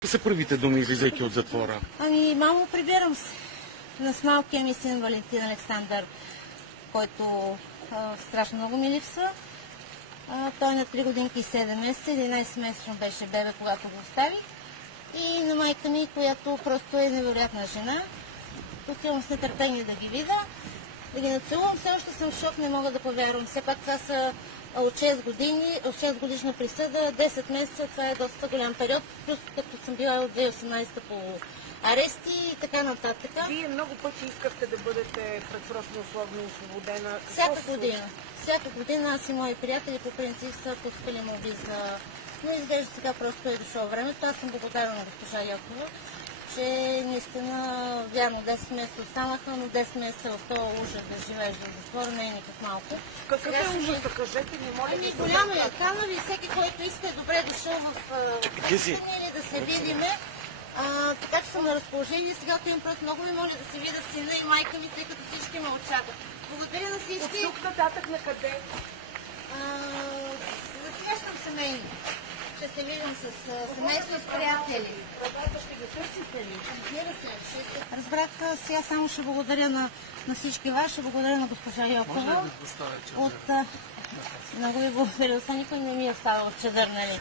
Какви са първите думи, излизайки от затвора? Ами, мамо, прибирам се. С малкия ми син Валентин Александър, който страшно много ми липсва. Той на 3 годинки и 7 месеца, 11-месечно беше бебе, когато го оставих. И на майка ми, която просто е невероятна жена. Отивам с нетърпение да ги видя, да ги нацелувам. Все още съм в шок, не мога да повярвам. Все пак това са от 6 години, от 6 годишна присъда, 10 месеца, това е доста голям период. Плюс като съм била от 2018 по арести и така нататък. Вие много пъти искахте да бъдете предсрочно условно освободена. Всяка година аз и мои приятели по принцип са пускали молби за... Но изглежда сега просто е дошло времето. Аз съм благодарна на госпожа Йокова, че наистина, вярно, 10 месеца останаха, но 10 месеца в този ужас да живееш в затвора не е никак малко. Какъв е ужасът? Кажете ми, моля ви. Голямо е. Казвам ви, всеки, който иска, добре дошъл в или да се видиме. Така че съм на разположение. Сега им просто много ми моля да се видя сина и майка ми, тъй като всички ме очакват. Благодаря на всички. От тук нататък на къде? За сега съм семейни. Ще се видим с семейство, с приятели. Работа ще ги търсите ли? Разбира се. Разбрах, сега само ще благодаря на всички вас, ще благодаря на госпожа Йокова. Много ви благодаря, никой не ми е ставал от чадър, нали?